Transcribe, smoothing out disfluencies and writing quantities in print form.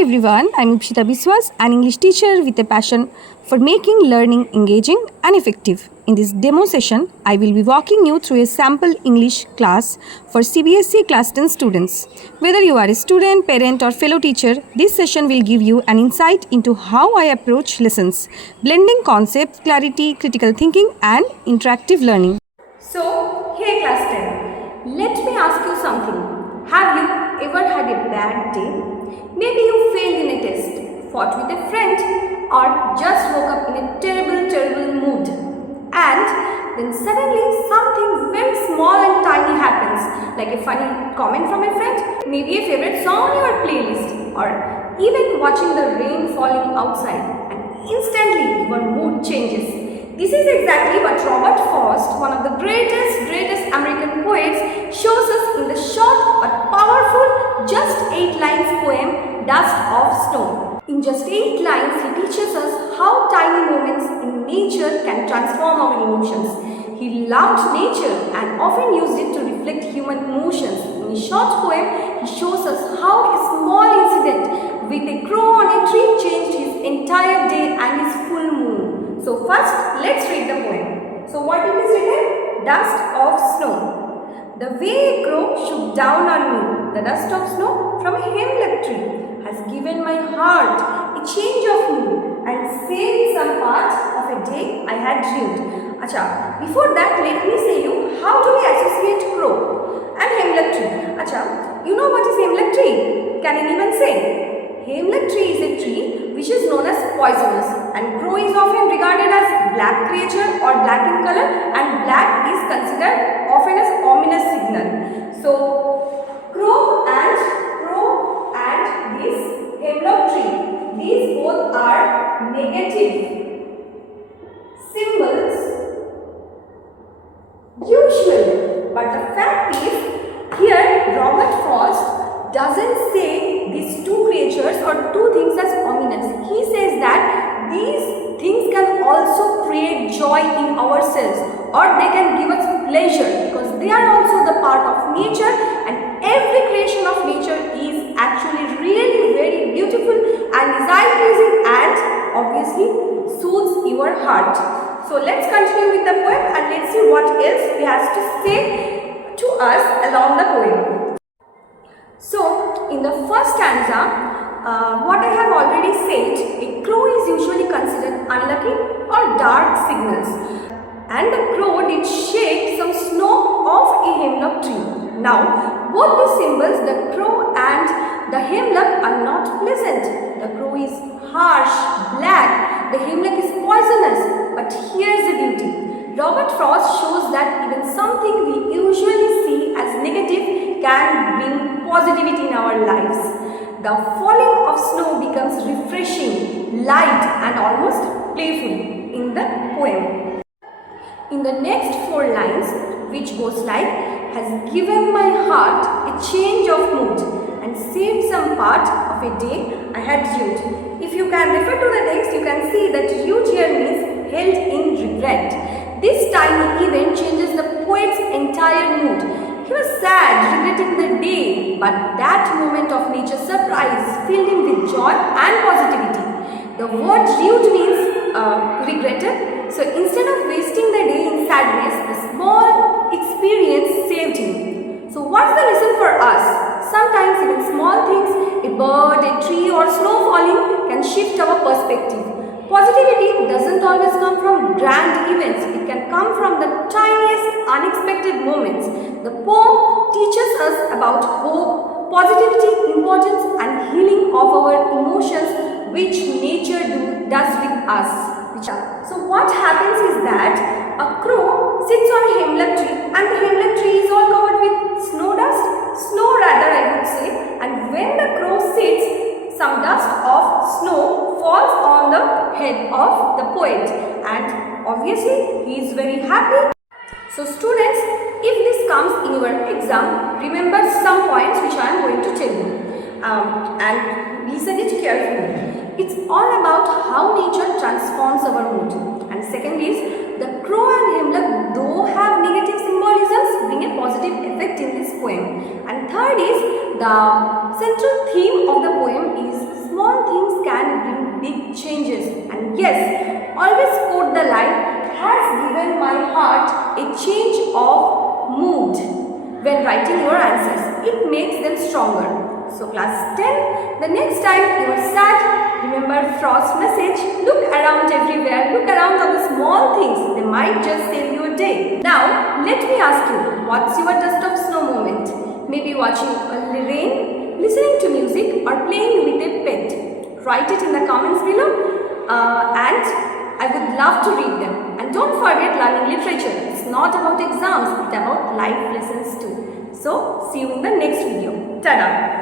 Hi everyone, I'm Upshita Biswas, an English teacher with a passion for making learning engaging and effective. In this demo session, I will be walking you through a sample English class for CBSE Class 10 students. Whether you are a student, parent or fellow teacher, this session will give you an insight into how I approach lessons, blending concept, clarity, critical thinking and interactive learning. So, hey class 10, let me ask you something. Have you ever had a bad day? Maybe you failed in a test, fought with a friend, or just woke up in a terrible mood. And then suddenly something very small and tiny happens, like a funny comment from a friend, maybe a favorite song on your playlist, or even watching the rain falling outside, and instantly your mood changes. This is exactly what Robert Frost, one of the greatest American poets, shows us in the short but powerful just 8 lines poem Dust of Snow. In just 8 lines, he teaches us how tiny moments in nature can transform our emotions. He loved nature and often used it to reflect human emotions. In his short poem, he shows us how a small incident with a crow on a tree changed his entire day and his full moon. So first, let's read the poem. So what it is written? Dust of snow. The way a crow shook down on me, the dust of snow from a hemlock tree has given my heart a change of mood and saved some part of a day I had dreamed. Acha, before that let me say you how do we associate crow and hemlock tree? Acha, you know what is hemlock tree? Can anyone say? Hemlock tree is a tree which is known as poisonous, and crow is often regarded as black creature or black in color, and black is considered often as ominous signal. So crow and this hemlock tree, these both are negative symbols usually, but the fact is here Robert Frost doesn't say these two creatures or two things as ominous. He says that these things can also create joy in ourselves, or they can give us pleasure, because they are also the part of nature, and every creation of nature is actually really very beautiful and is eye-pleasing and obviously soothes your heart. So let's continue with the poem and let's see what else he has to say to us along the poem. So, in the first stanza, what I have already said, a crow is usually considered unlucky or dark signals. And the crow did shake some snow off a hemlock tree. Now, both the symbols, the crow and the hemlock, are not pleasant. The crow is harsh, black, the hemlock is poisonous. But here's the beauty. Robert Frost shows that even something we usually see as negative can bring positivity in our lives. The falling of snow becomes refreshing, light and almost playful in the poem. In the next 4 lines, which goes like, has given my heart a change of mood and saved some part of a day I had dreamed. If you can refer to the text, you can see that huge here means held in regret. This tiny event changes the poet's entire mood. He was sad, regretting the day, but that moment of nature's surprise filled him with joy and positivity. The word "rued" means regretted. So instead of wasting the day in sadness, the small experience saved him. So what's the lesson for us? Sometimes even small things, a bird, a tree or snow falling, can shift our perspective. Positivity doesn't always come from grand events. It can come from the tiniest unexpected moments. The poem teaches us about hope, positivity, importance and healing of our emotions, which nature does with us. So what happens is that a crow sits on a hemlock tree, and the hemlock tree is all covered with snow rather I would say, and when the crow sits, some dust of snow falls on the head of the poet, and obviously he is very happy. So students, if this comes in your exam, remember some points which I am going to tell you and listen it carefully. It's all about how nature transforms our mood. And second is, the crow and hemlock though have negative symbolisms bring a positive effect in this poem. And third is, the central theme of the poem is has given my heart a change of mood when writing your answers. It makes them stronger. So class 10, the next time you are sad, remember Frost's message. Look around everywhere. Look around on the small things. They might just save you a day. Now, let me ask you, what's your dust of snow moment? Maybe watching a rain, listening to music, or playing with a pet. Write it in the comments below and I would love to read them. And don't forget learning literature. It's not about exams, it's about life lessons too. So, see you in the next video. Ta-da!